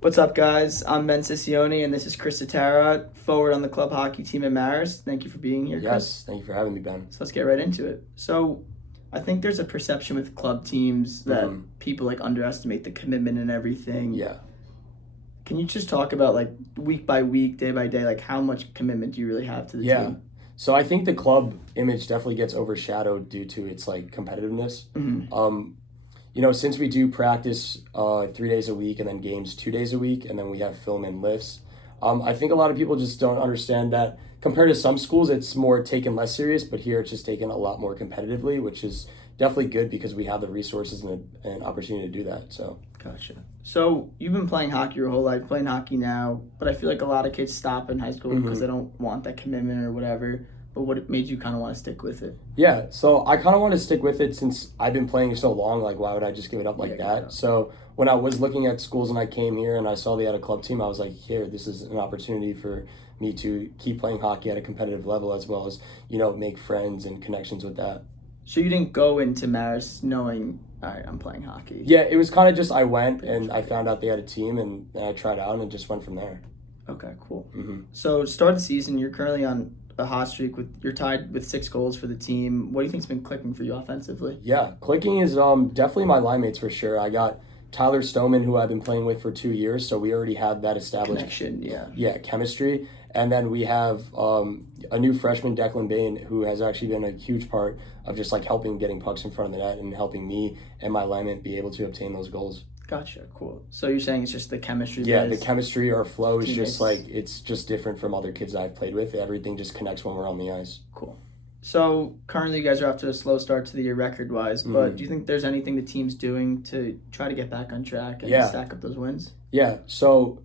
What's up, guys? I'm Ben Sicione, and this is Chris Citera, forward on the club hockey team at Marist. Thank you for being here, Chris. Yes, thank you for having me, Ben. So let's get right into it. So I think there's a perception with club teams that people like underestimate the commitment and everything. Yeah. Can you just talk about like week by week, day by day, like how much commitment do you really have to the team? So I think the club image definitely gets overshadowed due to its like competitiveness. Since we do practice 3 days a week and then games 2 days a week, and then we have film and lifts, I think a lot of people just don't understand that compared to some schools, it's more taken less serious, but here it's just taken a lot more competitively, which is definitely good because we have the resources and an opportunity to do that. So. Gotcha. So you've been playing hockey your whole life, playing hockey now, but I feel like a lot of kids stop in high school because they don't want that commitment or whatever. But what made you kind of want to stick with it? Yeah, so I kind of want to stick with it since I've been playing so long. Like, why would I just give it up like that? Yeah. So when I was looking at schools and I came here and I saw they had a club team, I was like, here, this is an opportunity for me to keep playing hockey at a competitive level as well as, make friends and connections with that. So you didn't go into Marist knowing, all right, I'm playing hockey? Yeah, it was kind of just I went and I found out they had a team and I tried out and it just went from there. Okay, cool. So start of the season, you're currently on a hot streak you're tied with 6 goals for the team. What do you think's been clicking for you offensively? Yeah, clicking is definitely my line mates for sure. I got Tyler Stoneman, who I've been playing with for 2 years, so we already have that established connection. Yeah, chemistry. And then we have a new freshman, Declan Bain, who has actually been a huge part of just like helping getting pucks in front of the net and helping me and my lineman be able to obtain those goals. Gotcha, cool. So you're saying it's just the chemistry? Yeah, the chemistry or flow is teammates. just like, it's just different from other kids I've played with. Everything just connects when we're on the ice. Cool. So currently you guys are off to a slow start to the year record-wise, but do you think there's anything the team's doing to try to get back on track and stack up those wins? Yeah, so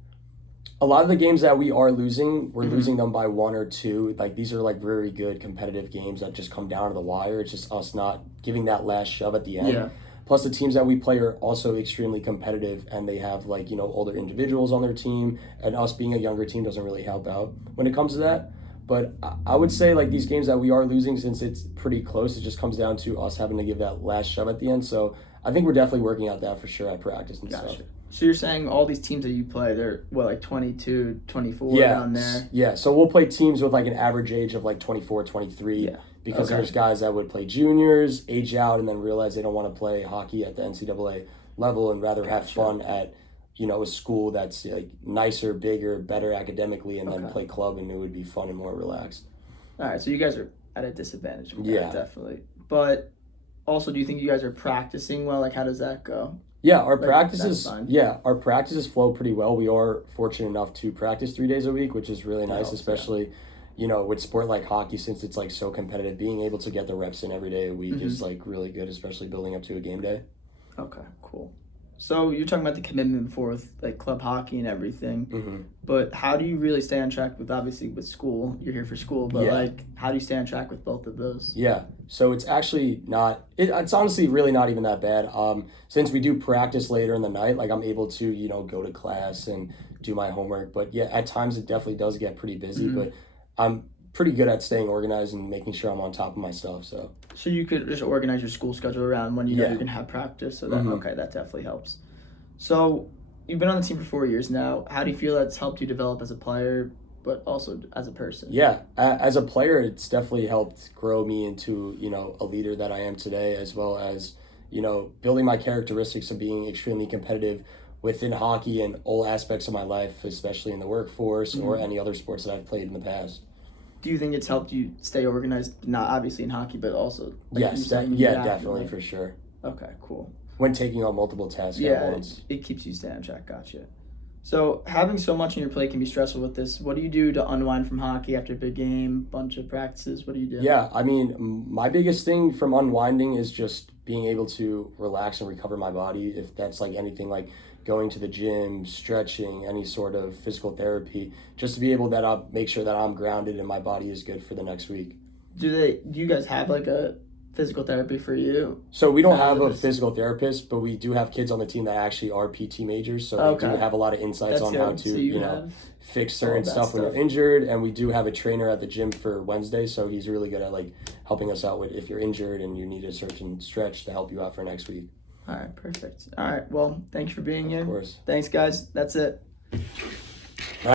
a lot of the games that we are losing, we're losing them by 1 or 2. Like, these are like very good competitive games that just come down to the wire. It's just us not giving that last shove at the end. Yeah. Plus, the teams that we play are also extremely competitive, and they have like older individuals on their team, and us being a younger team doesn't really help out when it comes to that. But I would say like these games that we are losing, since it's pretty close, it just comes down to us having to give that last shove at the end. So I think we're definitely working out that for sure at practice and stuff. So you're saying all these teams that you play, they're like 22, 24 down there? Yeah, so we'll play teams with like an average age of like 24, 23. Yeah. Because there's guys that would play juniors, age out, and then realize they don't want to play hockey at the NCAA level and rather have fun at, a school that's like nicer, bigger, better academically, and then play club, and it would be fun and more relaxed. All right, so you guys are at a disadvantage with that, definitely. But also, do you think you guys are practicing well? Like, how does that go? Yeah, our practices flow pretty well. We are fortunate enough to practice 3 days a week, which is really nice, especially with sport like hockey, since it's like so competitive. Being able to get the reps in every day a week is like really good, especially building up to a game day. Okay, cool. So you're talking about the commitment before with like club hockey and everything, but how do you really stay on track with, obviously with school, you're here for school, but like how do you stay on track with both of those? Yeah, so it's actually it's honestly really not even that bad. Since we do practice later in the night, like I'm able to, go to class and do my homework, but yeah, at times it definitely does get pretty busy, but I'm pretty good at staying organized and making sure I'm on top of my stuff. So you could just organize your school schedule around when you know you can have practice. So that that definitely helps. So you've been on the team for 4 years now. How do you feel that's helped you develop as a player, but also as a person? Yeah, as a player, it's definitely helped grow me into a leader that I am today, as well as building my characteristics of being extremely competitive within hockey and all aspects of my life, especially in the workforce or any other sports that I've played in the past. Do you think it's helped you stay organized, not obviously in hockey, but also? Yes, definitely, for sure. Okay, cool. When taking on multiple tasks at once. It keeps you staying on track, gotcha. So having so much on your plate can be stressful with this. What do you do to unwind from hockey after a big game, bunch of practices? What do you do? Yeah, I mean, my biggest thing from unwinding is just being able to relax and recover my body. If that's like anything like going to the gym, stretching, any sort of physical therapy, just to be able to make sure that I'm grounded and my body is good for the next week. Do you guys have like a physical therapy for you? So we don't have a physical therapist, but we do have kids on the team that actually are PT majors, so they do have a lot of insights on how to fix certain stuff when you're injured. And we do have a trainer at the gym for Wednesday, so he's really good at like helping us out with if you're injured and you need a certain stretch to help you out for next week. All right, perfect. All right, well, thank you for being here. Of course. Thanks, guys. That's it.